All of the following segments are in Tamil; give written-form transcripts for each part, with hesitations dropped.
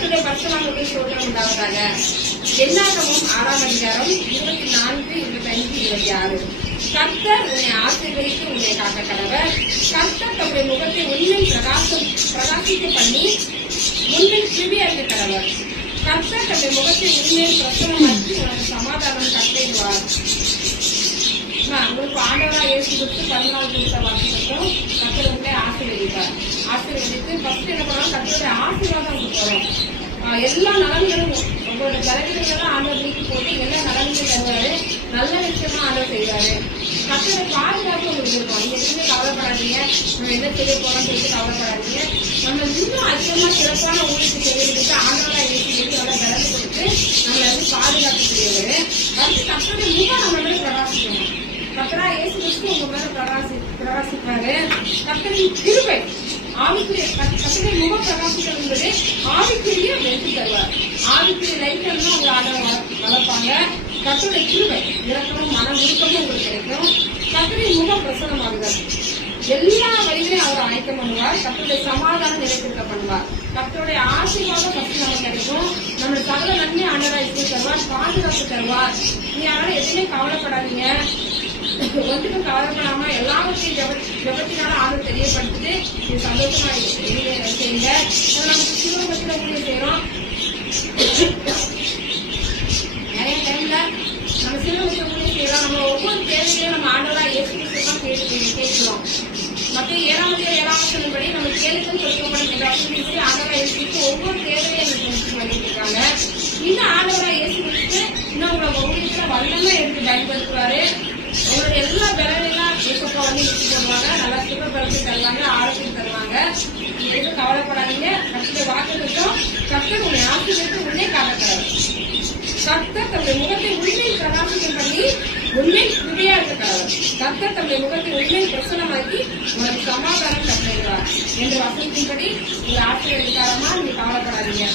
கர்த்தருடைய பரிசுத்தமான ஸ்தோத்திரம் உண்டாவதாக. என்னாகமம் 6ஆம் அதிகாரம் 24, 25, 26. கர்த்தர் உன்னை ஆசீர்வதித்து உன்னை காக்க கடவர். கர்த்தர் தம்முடைய முகத்தை உன்னில் பிரகாசிக்க பண்ணி உன்னில் கிருபையாக்க கடவர். கர்த்தர் தம்முடைய முகத்தை உன்னில் பிரசன்னமாக்கி உனக்கு சமாதானம் கட்டளையிடுவார். உங்களுக்கு ஆண்டவரா இயேசு கிறிஸ்து 14 கொடுத்த வாக்குத்தத்தம் கர்த்தர் உங்களை ஆசீர்வதிப்பார். ஆசீர்வதித்து ஃபர்ஸ்ட் என்ன பண்ணாலும் கர்த்தருடைய ஆசீர்வாதம் உங்களுக்கு வரும். எல்லா நலன்களும் உங்களோட தலைவர்களெல்லாம் ஆண்டவர் நீக்கி போட்டு எல்லா நலன்களும் தருவாரு. நல்ல விஷயமா ஆண்டவர் செய்வாரு. கர்த்தரை பாதுகாப்பு உங்களுக்கு இருக்கும். நீங்க எதுவுமே கவலைப்படாதீங்க, நம்ம என்ன செய்ய போறோம்னு சொல்லிட்டு கவலைப்படாதீங்க. நம்ம இன்னும் அதிகமா சிறப்பான ஊழியத்தை செய்யறதுக்கு ஆண்டவரா இயேசு நல்லா பலன் கொடுத்து நம்மளை வந்து பாதுகாக்கக்கூடியவரு. அடுத்து கர்த்தருடைய முகம் நம்ம மேல பிரகாசிக்கணும். கர்த்தரா இயேசு கிறிஸ்து உங்க மேல பிரகாசிப்பாரு. கர்த்தரின் கிருபை ஆவிக்குரிய கர்த்தருடைய முக பிரகாசித்தல் என்பது ஆவிக்குரிய வெற்றி தருவார். ஆவிக்குரிய லைஃப்லாம் உங்க ஆண்டவர் வளர்ப்பாங்க. கர்த்தருடைய கிருபை இறக்கமும் மன விருப்பமும் உங்களுக்கு கிடைக்கும். கர்த்தருடைய முகம் பிரசன்னமாகுது. எல்லா வழிகளையும் அவர் ஆயத்தம் பண்ணுவார். கர்த்தருடைய சமாதானம் நிறைவேற்ற பண்ணுவார். கர்த்தருடைய ஆசீர்வாதம் ஃபர்ஸ்ட் நமக்கு கிடைக்கும். நம்மளுடைய சகல நன்மை ஆண்டவராக இயேசு தருவார். பாதுகாப்பு தருவார். நீ யாரும் எதுவுமே கவலைப்படாதீங்க. ஒன்றுக்கும் கவலைப்படாம எல்லாவற்றையும் ஜபத்தினால ஆர்வம் தெரியப்படுத்திட்டு இது சந்தோஷமா செய்யுங்க. நமக்கு சிவபத்திர ஊழியம் செய்யறோம். நிறைய டைம்ல நம்ம சிவபத்திர ஊழியம் செய்யறோம். நம்ம ஒவ்வொரு தேவைகளையும் நம்ம ஆண்டவரா இயேசு கிறிஸ்து தான் கேட்கிறோம். மற்ற 7ஆம் படி நம்ம கேளுக்குன்னு சொல்லி ஆண்டவரா இயேசு கிறிஸ்து ஒவ்வொரு தேவையும் பண்ணிட்டு இருக்காங்க. இன்னும் ஆண்டவரா இயேசு கிறிஸ்து இன்னும் உங்களை ஊழியத்துல வல்லமா எடுத்து பயன்படுத்துவாரு. உங்களுடைய எல்லா வேலையெல்லாம் ஏசப்பா வந்து எடுத்து போடுவாங்க. நல்லா சுகபலத்தை தருவாங்க, ஆரோக்கியம் தருவாங்க. நீங்க எதுவும் கவலைப்படாதீங்க. கர்த்தருடைய வாக்குத்தத்தம் கர்த்தர் உங்களை ஆசீர்வதித்து உன்னை காக்கறார். கர்த்தர் தம்முடைய முகத்தை உண்மையில் பிரகாசிக்கும் பண்ணி உண்மையில் கிருபையா இருக்கிறார். கர்த்தர் தம்முடைய முகத்தை உண்மையில் பிரசன்னமாக்கி உனக்கு சமாதானம் கட்டளையிடுவார் என்ற வசனத்தின்படி உங்களை ஆசீர்வதிக்காரமா நீங்க கவலைப்படாதீங்க.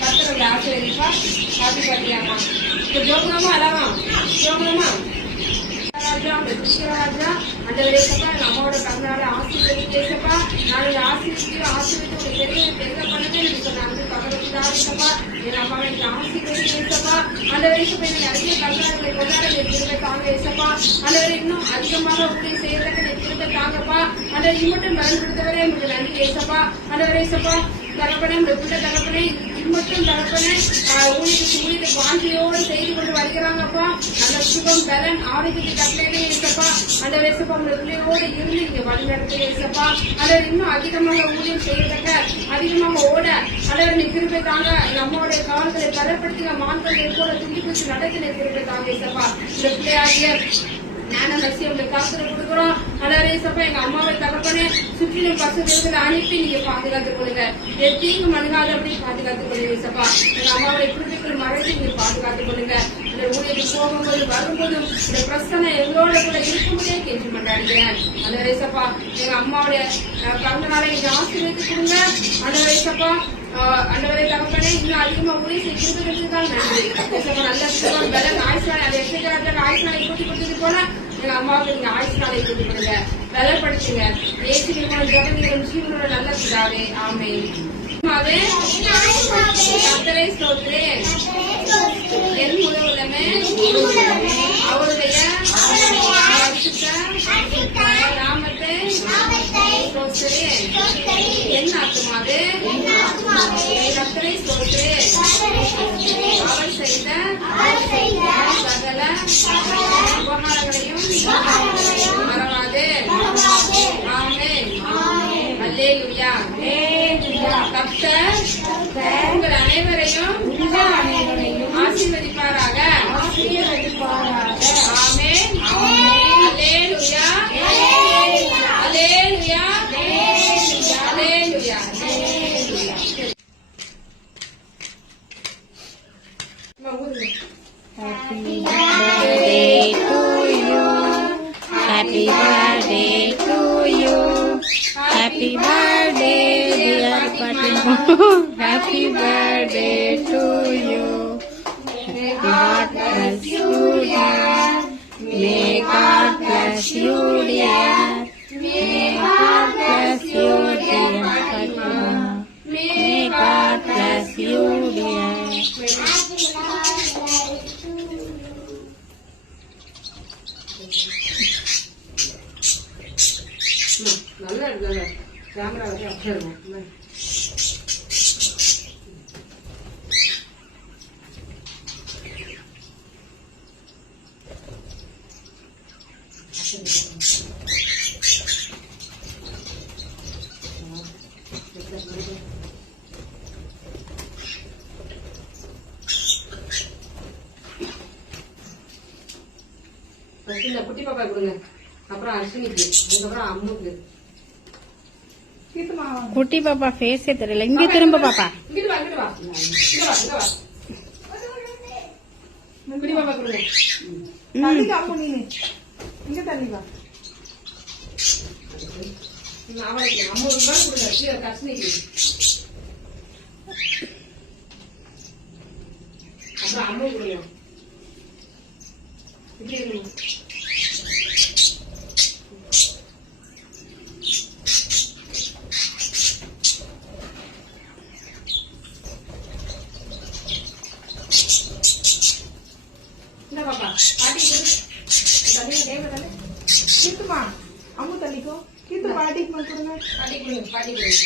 கர்த்தர் உங்களை ஆசீர்வதிப்பா. பாட்டு பாட்டியாமா இப்ப ஜோகமா அழகாம் ஜோகமா ராஜா அம்மாவோட கண்ணால ஆசீர்வதிப்பா. நாளைக்கு ஆசீர்வதித்து பெருக பண்ணவே நன்றி பகவதிப்பா. என் அம்மாவை ஆசீர்வதிப்பா. அந்த வயசுப்ப நிறைய கல்யாணங்களை கொண்டாட திரும்ப தாங்க ஏசப்பா. அந்த இன்னும் அதிகமாக ஊழியம் செய்யறதுக்கு திரும்ப தாங்கப்பா. அந்த இம்மட்டும் பலன் கொடுத்தவரே உங்களுக்கு நன்றி ஏசப்பா. அந்த வயசப்பா தகப்பனே பிள்ளை தகப்பனே இம்மட்டும் தகப்பனே ஊழியத்தை வாஞ்சியோடு செய்து கொண்டு வருகிறாங்கப்பா. நல்ல சுகம் பலன் ஆரோக்கியத்தை கட்டளையிலே ஏசப்பா. அந்த வயசப்பா உங்க பிள்ளையோடு இருந்து நீங்க வழிநடத்த ஏசப்பா. அதை இன்னும் அதிகமாக ஊழியம் செய்யறதுக்க அதிகமாக ஓட அல்லது நீ திருப்பி தாங்க. நம்மளுடைய காலங்களை பலப்படுத்தின மான்கள் எப்போது துண்டி குச்சி நடத்தின திருப்பி தாங்க ஏசப்பா. இந்த பிள்ளையாகிய ஞானம் லட்சியம் காத்துல கொடுக்குறோம். அலரேசப்பா எங்க அம்மாவை தகப்பனே சுற்றிலும் பசுகளை அனுப்பி நீங்க பாதுகாத்துக் கொள்ளுங்க. எத்தீங்கும் அணுகாதபடி பாதுகாத்துக் கொள்ளுங்க ஏசப்பா. எங்க அம்மாவை குடும்பத்தில் மறைச்சு நீங்க பாதுகாத்துக் கொள்ளுங்க. இந்த ஊழியத்துக்கு போகும்போது வரும்போதும் இந்த பிரச்சனை எங்களோட கூட இருக்கும்போதே கேட்டு கொண்டாடுகிறேன். அலரேசப்பா எங்க அம்மாவுடைய பிறந்த நாளை நீங்க ஆசீர்வதித்து கொடுங்க. அலரேசப்பா அண்டவரை தகப்பனே இன்னும் அதிகமா ஊழிய செய்யறதுதான் நன்றி. நல்ல சுகம் பலன் ஆயுஷ்நாளை அதை எக்ஸாக்ட் ஆயுஷ்நாளை கூட்டி கொடுத்துட்டு போனா எங்க அம்மாவுக்கு நீங்க ஆயுஷ்நாளை கூட்டி கொடுங்க. பலப்படுத்துங்க. ஏசுகிற ஜபங்களும் ஜீவனோட நல்ல பிதாவே ஆமென். கர்த்தரை ஸ்தோத்திரேன். என் முதலமே அவருடைய நாமத்தை ஸ்தோத்திரேன். என் ஆத்துமாவே கர்த்தரை ஸ்தோத்திரேன். அவர் செய்த சகல உபகாரங்களையும் மறவாதே. ஆமென். அல்லேலூயா. கர்த்தர் உங்கள் அனைவரையும் ஆசீர்வதிப்பாராக. ஆமென். அல்லேலூயா. அல்லேலூயா. அல்லேலூயா. Happy birthday to you. Happy birthday to you. Happy birthday, dear Fatima. Happy birthday to you. God bless you, dear. May God bless you, dear. May God bless you, dear Fatima. May God bless நல்லா இருக்குல்ல கேமரா வந்து அப்படியே இருக்கும். இந்த குட்டி பாப்பா கொடுங்க, அப்புறம் அஸ்வினிக்கு, அதுக்கப்புறம் அம்முக்கு. குட்டி பாப்பா ஃபேஸே தெரியல. இங்க திரும்ப பாப்பா. இங்கிட்டு வா, இங்கிட்டு வா, இங்க வா, இங்க வா. குட்டி பாப்பா கொடுங்க. அவளுக்கு அம்முக்கு தான் கொடுங்க, கீழே அஸ்வினிக்கு. அப்புறம் அம்மு கொடுங்க. இப்படி இருக்கணும். என்ன பாப்பா பாட்டி தண்ணி தேவை தானே கீத்துமா அம்மு தண்ணிக்கோ கீத்து பாட்டிக்கு கொடுங்க பாட்டி கொடுங்க பாட்டி கொடுங்க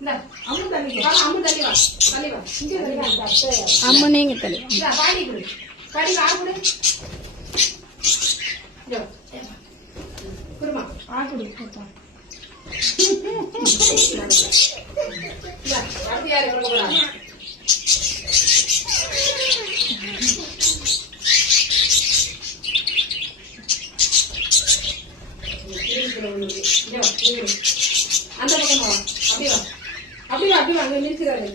இல்ல அம்மு தண்ணிக்கோ அம்மு தண்ணி வா தண்ணி வா இங்கே தண்ணி வா அம்மு நீங்க தள்ளி இல்ல பாட்டி கொடு பாட்டி ஆ கொடு யோ குருமா ஆ கொடு இல்ல அடுத்து யாரு கொடுக்க போறாங்க அந்த பக்கம் வா அப்படி வா அப்படி வா அப்படி வா அங்க நிறுத்துறாரு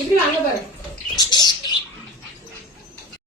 இப்படி வாங்க பாரு